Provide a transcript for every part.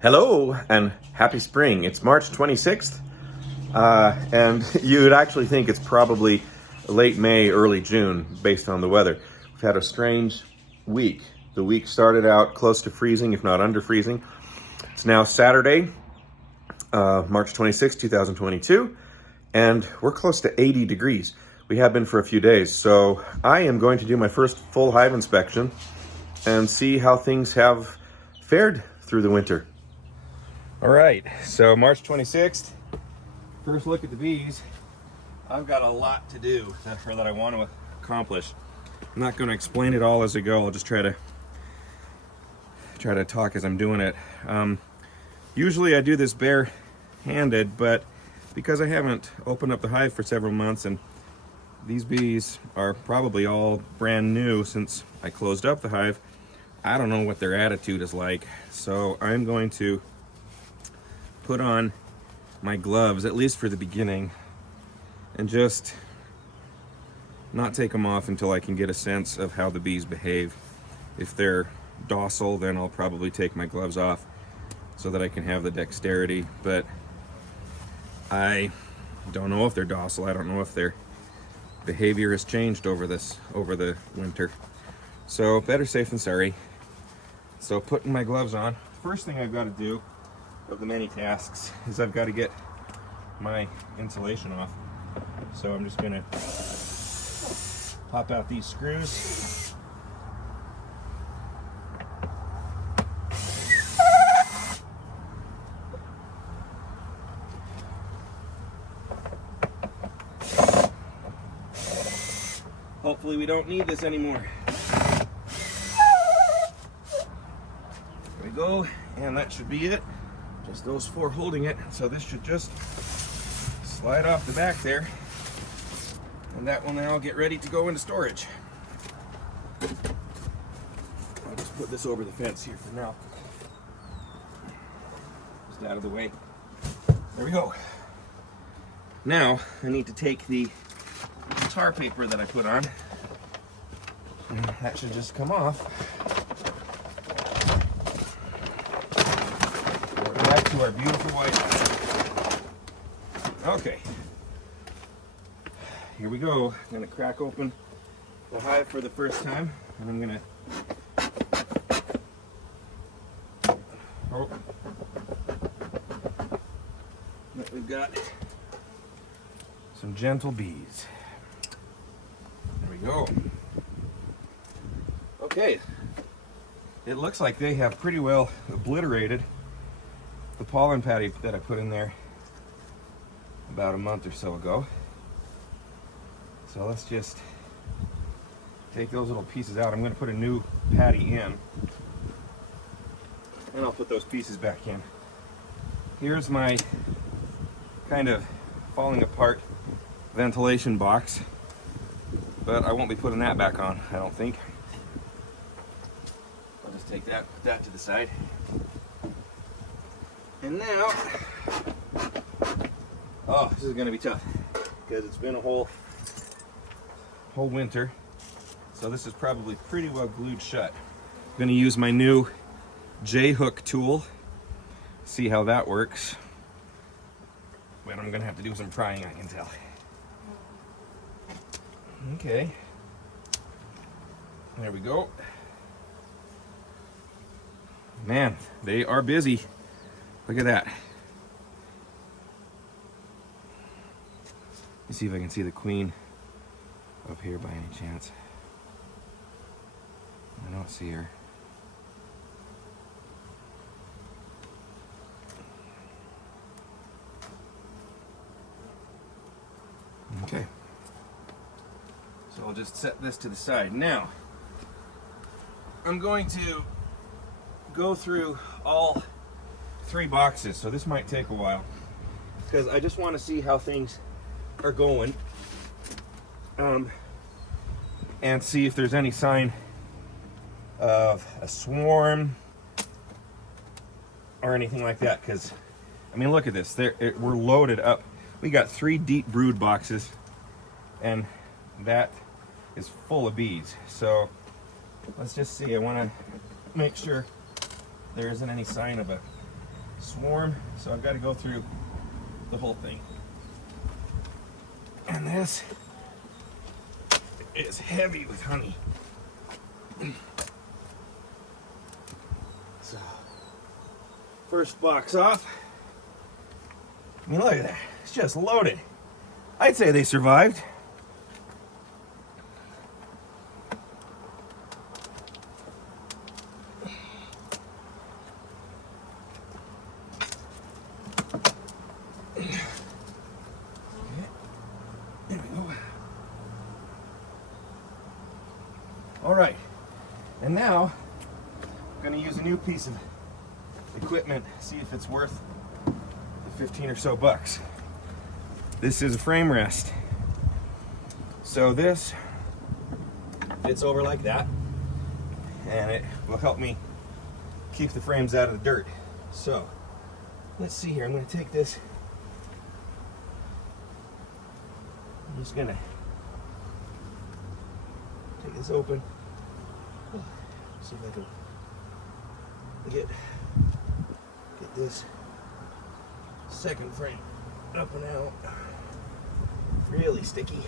Hello and happy spring. It's March 26th, and you'd actually think it's probably late May, early June based on the weather. We've had a strange week. The week started out close to freezing, if not under freezing. It's now Saturday, March 26th, 2022, and we're close to 80 degrees. We have been for a few days, so I am going to do my first full hive inspection and see how things have fared through the winter. All right, so March 26th, first look at the bees. I've got a lot to do that I want to accomplish. I'm not going to explain it all as I go. I'll just try to talk as I'm doing it. Usually I do this bare-handed, but because I haven't opened up the hive for several months and these bees are probably all brand new since I closed up the hive, I don't know what their attitude is like. So I'm going to put on my gloves, at least for the beginning, and just not take them off until I can get a sense of how the bees behave. If they're docile, then I'll probably take my gloves off so that I can have the dexterity, but I don't know if they're docile. I don't know if their behavior has changed over the winter. So better safe than sorry. So putting my gloves on, first thing I've got to do of the many tasks is I've got to get my insulation off. So I'm just gonna pop out these screws. Hopefully we don't need this anymore. There we go, and that should be it. Just those four holding it. So this should just slide off the back there, and that will now get ready to go into storage. I'll just put this over the fence here for now. Just out of the way. There we go. Now I need to take the tar paper that I put on, and that should just come off. Back to our beautiful white. Okay, here we go. I'm gonna crack open the hive for the first time, and I'm gonna we've got some gentle bees. There we go. Okay, it looks like they have pretty well obliterated the pollen patty that I put in there about a month or so ago. So let's just take those little pieces out. I'm going to put a new patty in, and I'll put those pieces back in. Here's my kind of falling apart ventilation box, but I won't be putting that back on, I don't think. I'll just take that, put that to the side. And now, oh, this is going to be tough because it's been a whole winter. So this is probably pretty well glued shut. I'm going to use my new J-hook tool, see how that works. But I'm going to have to do some prying, I can tell. Okay. There we go. Man, they are busy. Look at that. Let's see if I can see the queen up here by any chance. I don't see her. Okay. So I'll just set this to the side. Now, I'm going to go through all 3 boxes, so this might take a while because I just want to see how things are going, and see if there's any sign of a swarm or anything like that. Because I mean, look at this, we're loaded up. We got 3 deep brood boxes, and that is full of bees. So let's just see. I want to make sure there isn't any sign of a swarm, so I've got to go through the whole thing. And this is heavy with honey. So, first box off. I mean, look at that. It's just loaded. I'd say they survived. All right, and now I'm going to use a new piece of equipment, see if it's worth the 15 or so bucks. This is a frame rest. So this fits over like that, and it will help me keep the frames out of the dirt. So let's see here, I'm going to take this, I'm just going to take this open. See if I can get this second frame up and out. Really sticky,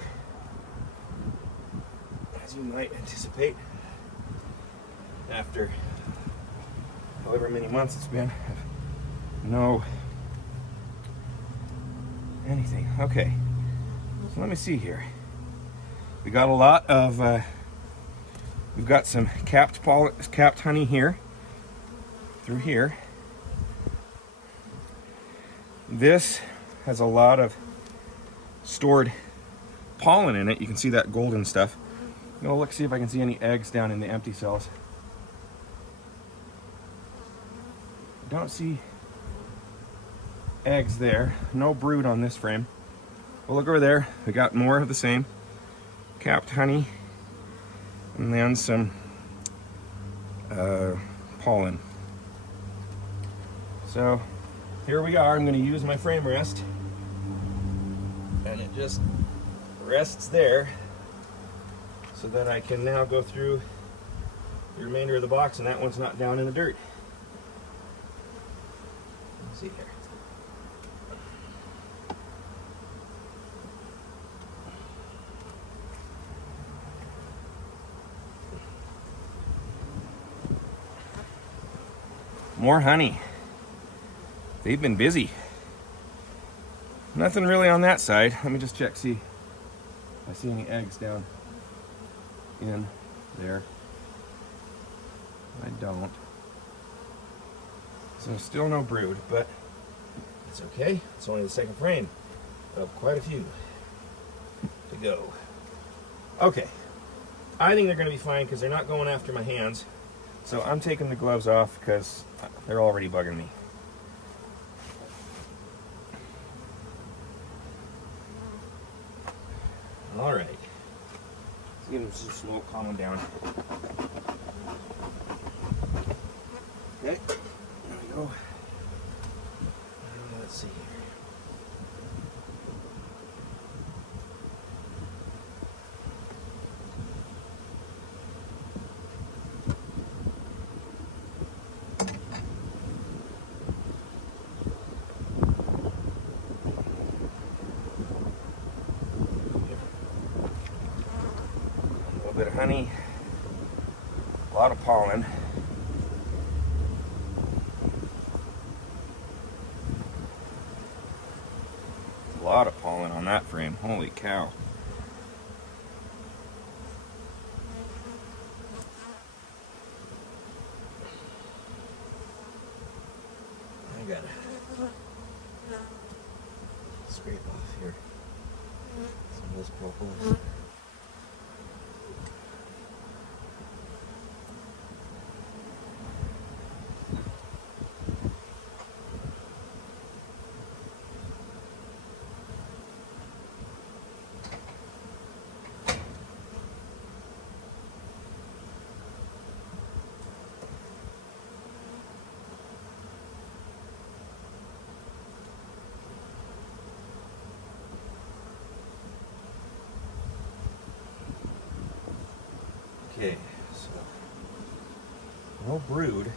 as you might anticipate after however many months it's been. No anything. Okay, so let me see here. We got a lot of we've got some capped honey here, through here. This has a lot of stored pollen in it. You can see that golden stuff. I'm gonna look, see if I can see any eggs down in the empty cells. Don't see eggs there. No brood on this frame. We'll look over there. We got more of the same capped honey, and then some pollen. So here we are. I'm going to use my frame rest, and it just rests there so that I can now go through the remainder of the box, and that one's not down in the dirt. Let's see here. More honey. They've been busy. Nothing really on that side. Let me just check, see if I see any eggs down in there. I don't. So still no brood, but it's okay. It's only the second frame of quite a few to go. Okay. I think they're going to be fine because they're not going after my hands. So I'm taking the gloves off because they're already bugging me. All right. Let's give them some slow calm down. Okay, there we go. Let's see here. Bit of honey, a lot of pollen. A lot of pollen on that frame, holy cow. I gotta scrape off here some of this propolis. Okay, so no brood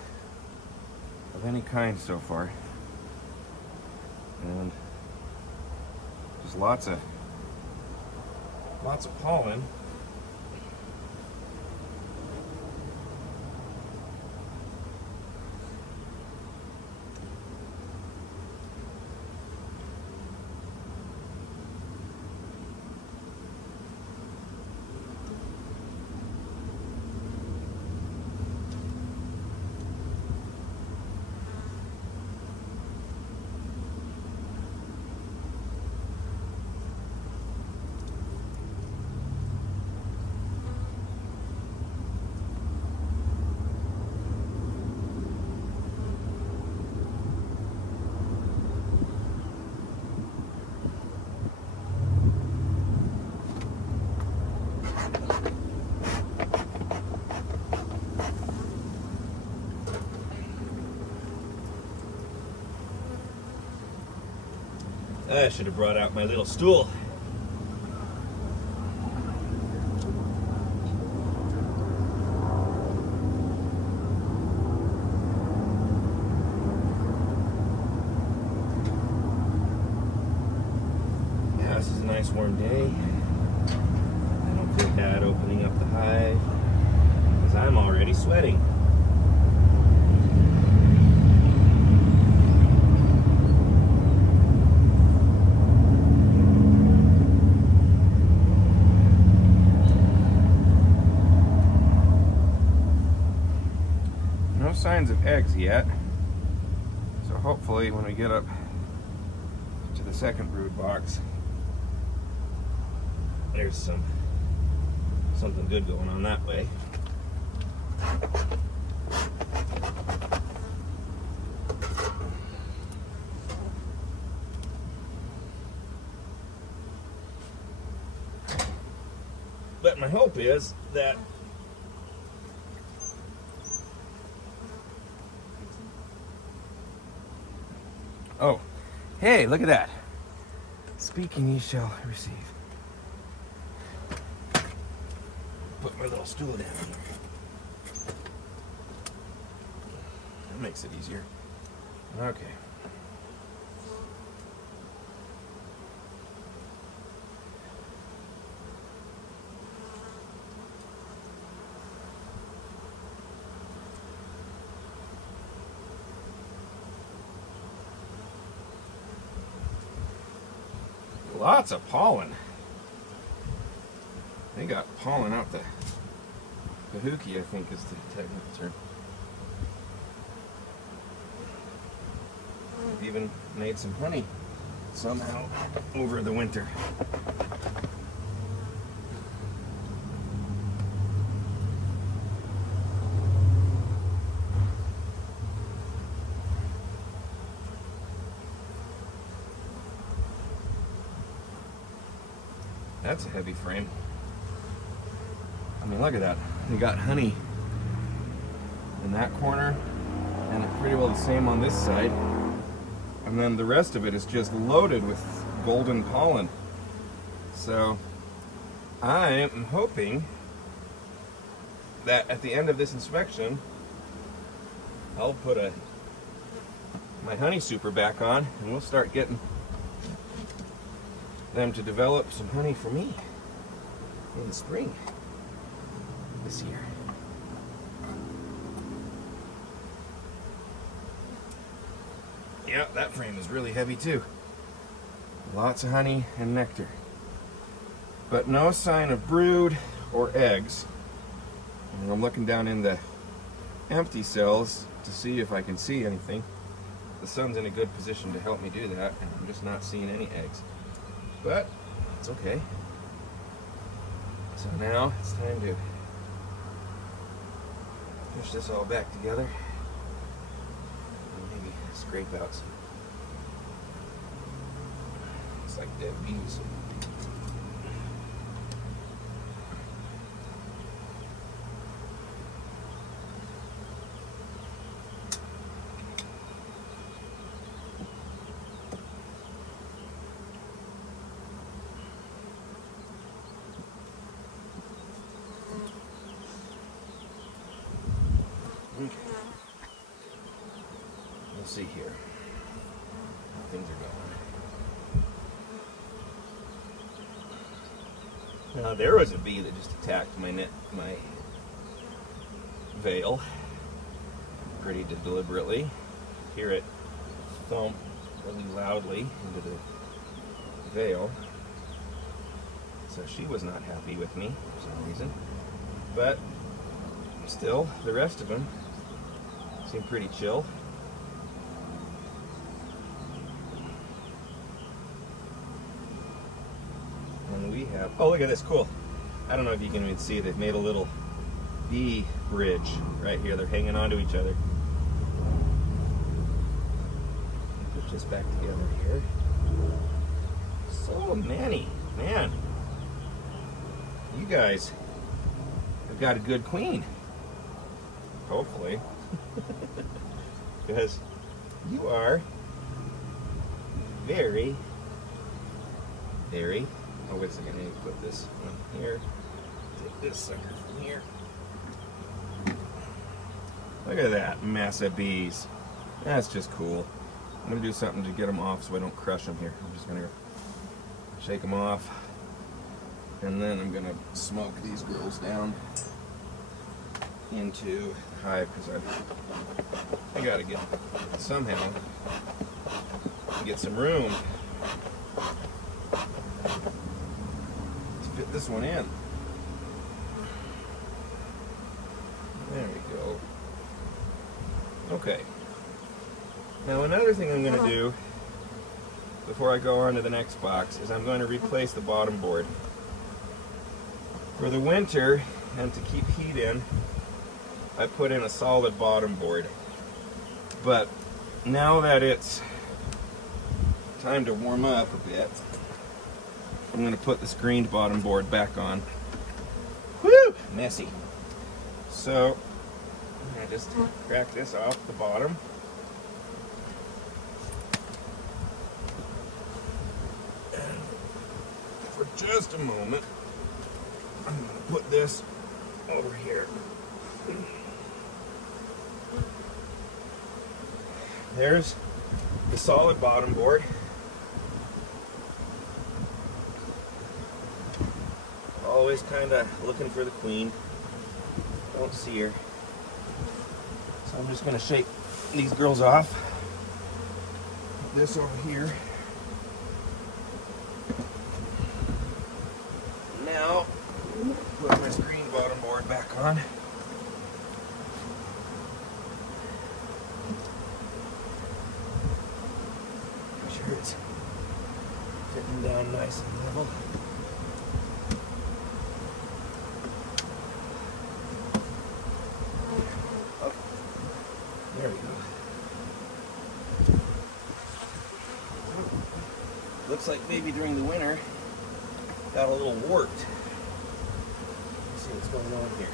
of any kind so far. and just lots of pollen. I should have brought out my little stool. Yeah, this is a nice warm day. I don't feel bad opening up the hive because I'm already sweating. No signs of eggs yet, so hopefully when we get up to the second brood box, there's something good going on that way. But my hope is that oh, hey, look at that. Speaking, ye shall receive. Put my little stool down here. That makes it easier. Okay. Lots of pollen. They got pollen out the hookie, I think is the technical term. They've even made some honey somehow over the winter. That's a heavy frame. I mean, look at that. They got honey in that corner, and it's pretty well the same on this side. And then the rest of it is just loaded with golden pollen. So I am hoping that at the end of this inspection, I'll put my honey super back on, and we'll start getting them to develop some honey for me in the spring this year. Yeah, that frame is really heavy too. Lots of honey and nectar. But no sign of brood or eggs. And I'm looking down in the empty cells to see if I can see anything. The sun's in a good position to help me do that, and I'm just not seeing any eggs. But it's okay. So now it's time to push this all back together and maybe scrape out some, it's like dead bees. Let's see here how things are going. Now there was a bee that just attacked my veil pretty deliberately. Hear it thump really loudly into the veil. So she was not happy with me for some reason. But still, the rest of them seem pretty chill. And we have, oh, look at this, cool. I don't know if you can even see, they've made a little bee bridge right here. They're hanging onto each other. Put this back together here. So many, man. You guys have got a good queen. Hopefully. Because you are very, oh wait a second, I need to put this one here. Take this sucker from here. Look at that mess of bees. That's just cool. I'm gonna do something to get them off so I don't crush them here. I'm just gonna shake them off. And then I'm gonna smoke these girls down into the hive because I gotta get somehow get some room to fit this one in. There we go. Okay. Now another thing I'm going to do before I go on to the next box is I'm going to replace the bottom board. For the winter and to keep heat in, I put in a solid bottom board. But now that it's time to warm up a bit, I'm going to put the screened bottom board back on. Woo! Messy. So I just crack this off the bottom. And for just a moment, I'm going to put this over here. There's the solid bottom board. Always kind of looking for the queen. Don't see her. So I'm just going to shake these girls off. Put this over here. Now, put my screen bottom board back on. Make sure it's fitting down nice and level. There we go. Looks like maybe during the winter got a little warped. Let's see what's going on here.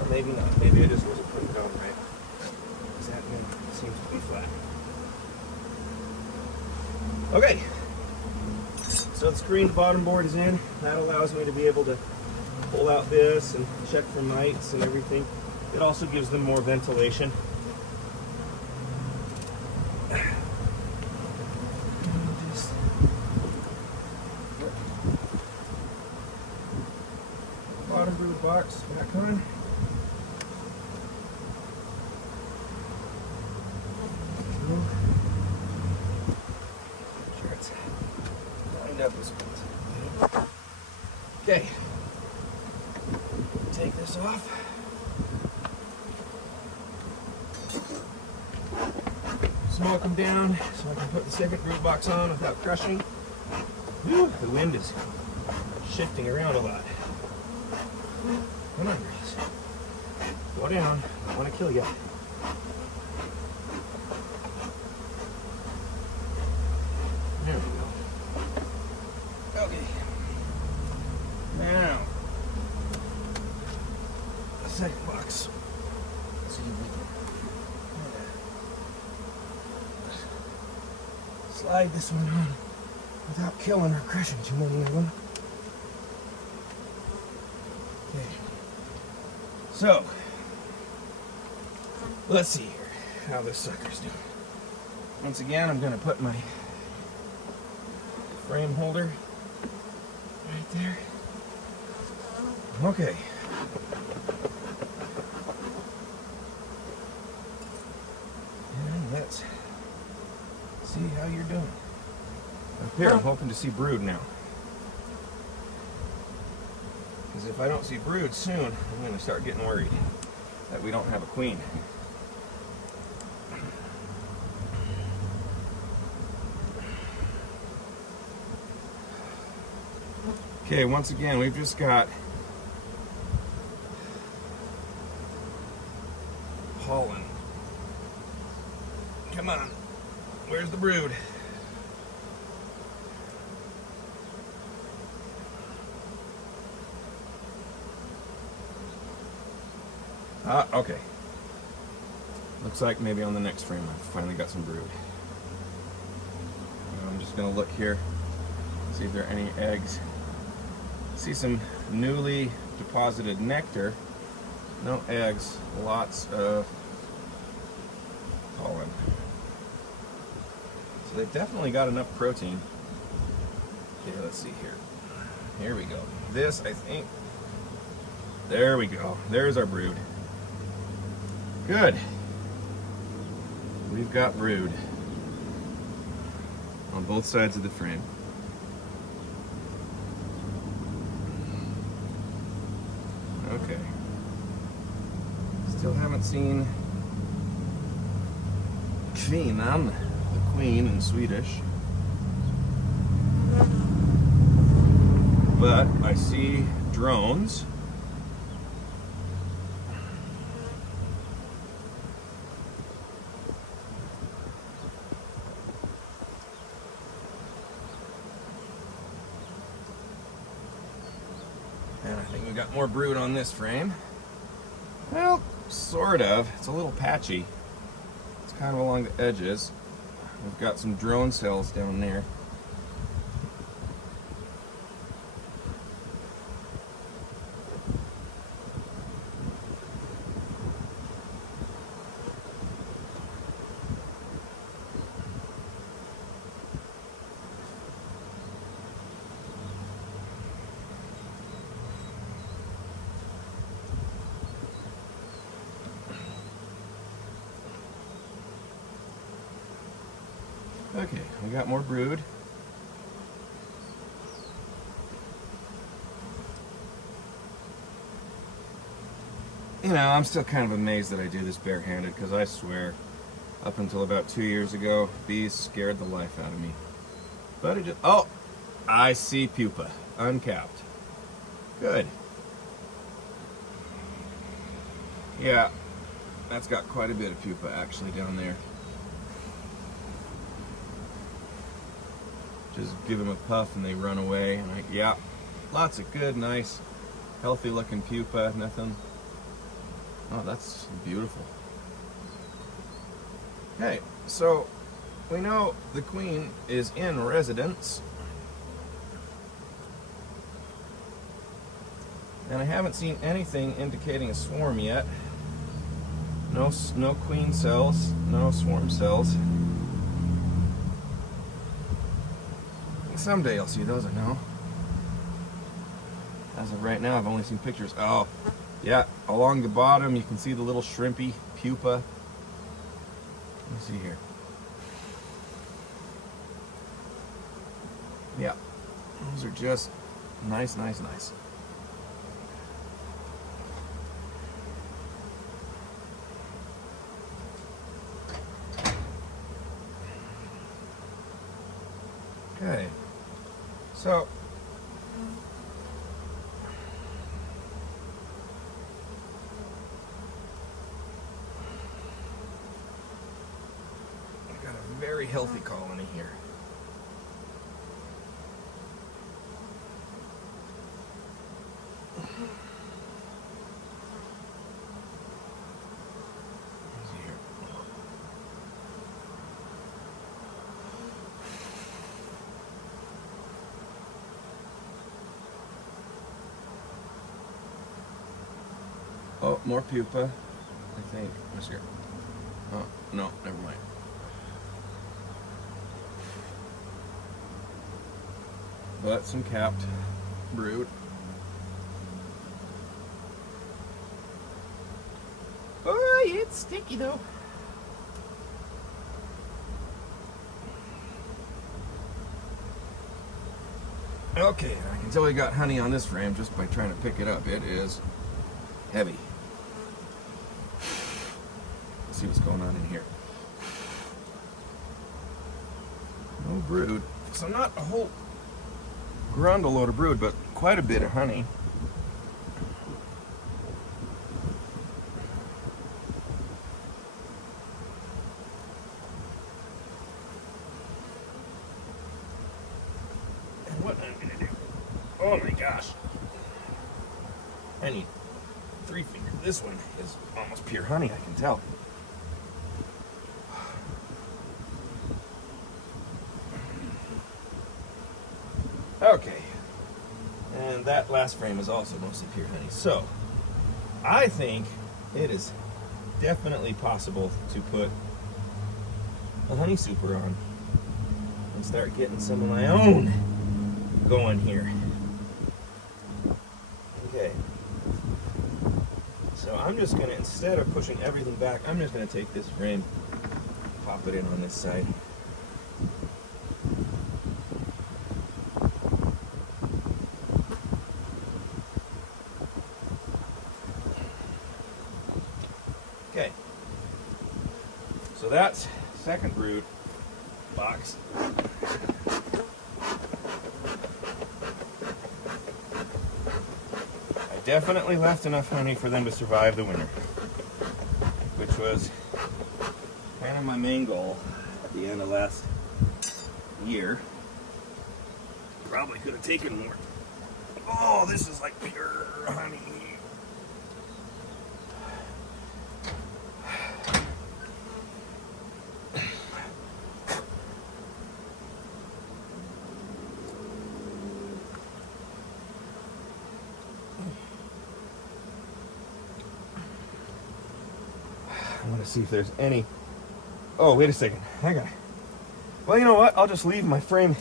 Or maybe not. Maybe I just wasn't putting it on right. Because that one seems to be flat. Okay, so the screened bottom board is in. That allows me to be able to pull out this and check for mites and everything. It also gives them more ventilation. Bottom brood box back on. Okay, take this off. Smoke them down so I can put the second brood box on without crushing. Whew, the wind is shifting around a lot. Come on, girls. Go down. I don't want to kill you. There we go. Okay. Now, the second box. Let's see if we can slide this one on without killing or crushing too many of them. Okay. So, let's see here how this sucker's doing. Once again, I'm going to put my frame holder right there. Okay. And let's see how you're doing. Up here, I'm hoping to see brood now. Because if I don't see brood soon, I'm going to start getting worried that we don't have a queen. Okay, once again, we've just got pollen. Come on, where's the brood? Okay. Looks like maybe on the next frame I've finally got some brood. I'm just gonna look here, see if there are any eggs. See some newly deposited nectar. No eggs, lots of pollen. So they've definitely got enough protein. Okay, let's see here. Here we go. This, I think, there we go. There's our brood. Good. We've got brood on both sides of the frame. Okay. Still haven't seen kvinnan, the queen in Swedish. But I see drones. And I think we got more brood on this frame. Well, sort of. It's a little patchy. It's kind of along the edges. We've got some drone cells down there. Okay, we got more brood. You know, I'm still kind of amazed that I do this barehanded, because I swear, up until about 2 years ago, bees scared the life out of me. But it just, oh, I see pupa, uncapped. Good. Yeah, that's got quite a bit of pupa actually down there. Just give them a puff and they run away. And yeah, lots of good, nice, healthy looking pupa, nothing. Oh, that's beautiful. Okay, so we know the queen is in residence. And I haven't seen anything indicating a swarm yet. No queen cells, no swarm cells. Someday I'll see those, I know. As of right now, I've only seen pictures. Oh, yeah, along the bottom you can see the little shrimpy pupa. Let me see here. Yeah, those are just nice, nice, nice. Okay, so we've got a very healthy colony here. Oh, more pupa, I think. What's here? Oh, no, never mind. But some capped brood. Oh, it's sticky though. Okay, I can tell we got honey on this frame just by trying to pick it up. It is heavy. Let's see what's going on in here. No brood. So not a whole grundle load of brood, but quite a bit of honey. And what I'm gonna do, oh my gosh, I need 3 fingers. This one is almost pure honey, I can tell. Okay, and that last frame is also mostly pure honey. So, I think it is definitely possible to put a honey super on and start getting some of my own going here. Okay, so I'm just gonna, instead of pushing everything back, I'm just gonna take this frame, pop it in on this side. Okay, so that's second brood box. I definitely left enough honey for them to survive the winter, which was kind of my main goal at the end of last year. Probably could have taken more. Oh, this is like pure honey. I want to see if there's any. Oh, wait a second. Hang on. Well, you know what? I'll just leave my frame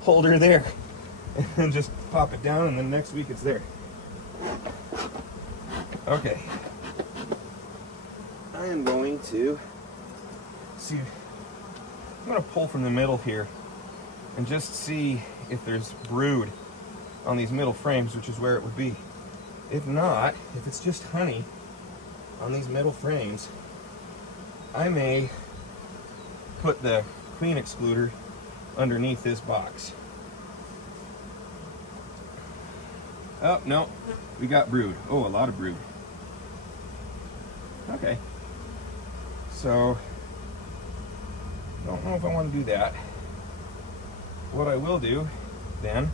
holder there and just pop it down, and then next week it's there. Okay. I am going to see. I'm going to pull from the middle here and just see if there's brood on these middle frames, which is where it would be. If not, if it's just honey on these middle frames, I may put the queen excluder underneath this box. Oh, no, we got brood. Oh, a lot of brood. Okay. So, don't know if I want to do that. What I will do, then,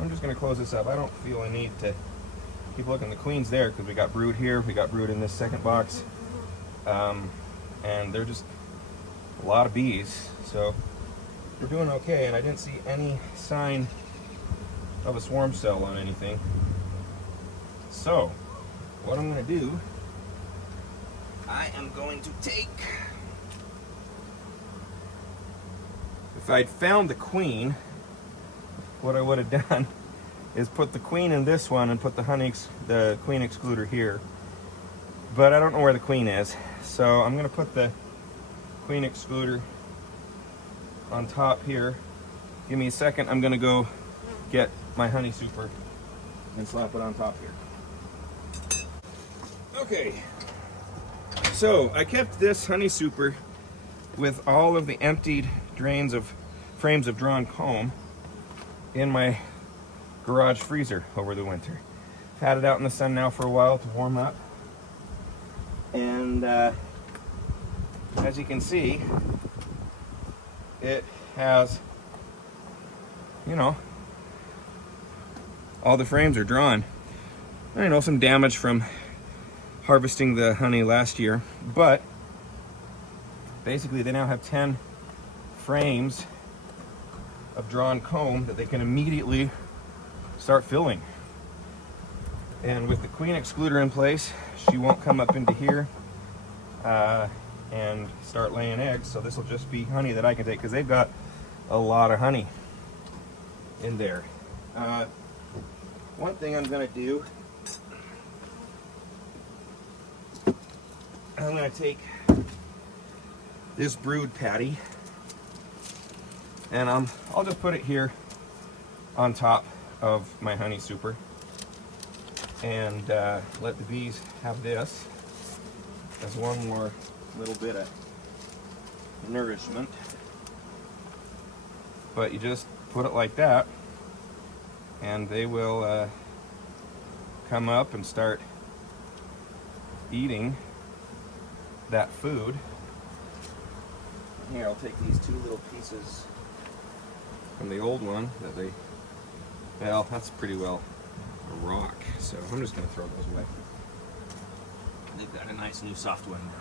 I'm just going to close this up. I don't feel a need to keep looking. The queen's there because we got brood here. We got brood in this second box. And they're just a lot of bees, so we're doing okay, and I didn't see any sign of a swarm cell on anything. So what I'm going to do, I am going to take, if I'd found the queen, what I would have done is put the queen in this one and put the queen excluder here. But I don't know where the queen is, so I'm going to put the queen excluder on top here. Give me a second. I'm going to go get my honey super and slap it on top here. Okay, so I kept this honey super with all of the emptied frames of drawn comb in my garage freezer over the winter. Had it out in the sun now for a while to warm up. And as you can see, it has, you know, all the frames are drawn. I know some damage from harvesting the honey last year, but basically they now have 10 frames of drawn comb that they can immediately start filling. And with the queen excluder in place, she won't come up into here and start laying eggs. So this will just be honey that I can take, because they've got a lot of honey in there. One thing I'm going to do, I'm going to take this brood patty, and I'll just put it here on top of my honey super, and let the bees have this as one more little bit of nourishment. But you just put it like that, and they will come up and start eating that food. Here, I'll take these two little pieces from the old one that they, well, that's pretty well a rock, so I'm just going to throw those away. They've got a nice new soft one now.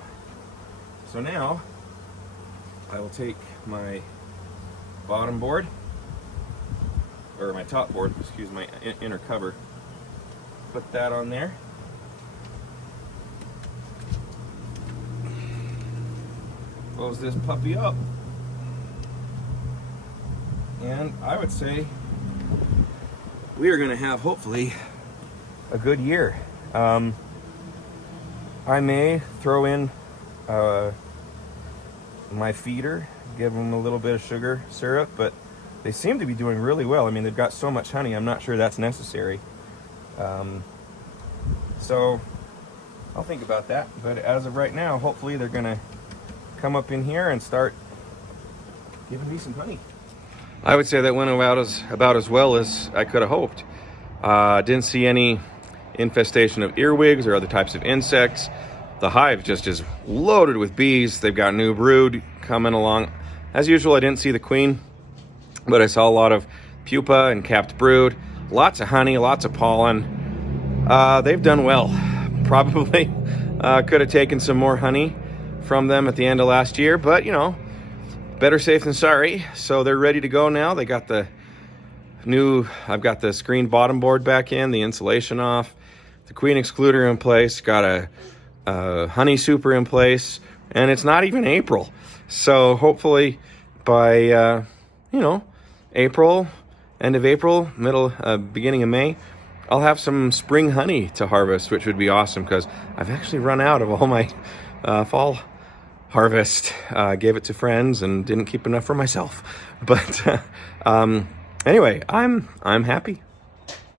So now I will take my bottom board, or my top board, excuse my inner cover, put that on there. Close this puppy up. And I would say we are going to have, hopefully, a good year. I may throw in my feeder, give them a little bit of sugar syrup, but they seem to be doing really well. I mean, they've got so much honey, I'm not sure that's necessary. So I'll think about that. But as of right now, hopefully they're going to come up in here and start giving me some honey. I would say that went about as well as I could have hoped. Didn't see any infestation of earwigs or other types of insects. The hive just is loaded with bees. They've got new brood coming along. As usual, I didn't see the queen, but I saw a lot of pupa and capped brood. Lots of honey, lots of pollen. They've done well. Probably could have taken some more honey from them at the end of last year, but you know, better safe than sorry. So they're ready to go now. They got the new, I've got the screen bottom board back in, the insulation off, the queen excluder in place, got a honey super in place, and it's not even April. So hopefully by, you know, April, end of April, beginning of May, I'll have some spring honey to harvest, which would be awesome, because I've actually run out of all my fall harvest. Gave it to friends and didn't keep enough for myself. But anyway, I'm happy.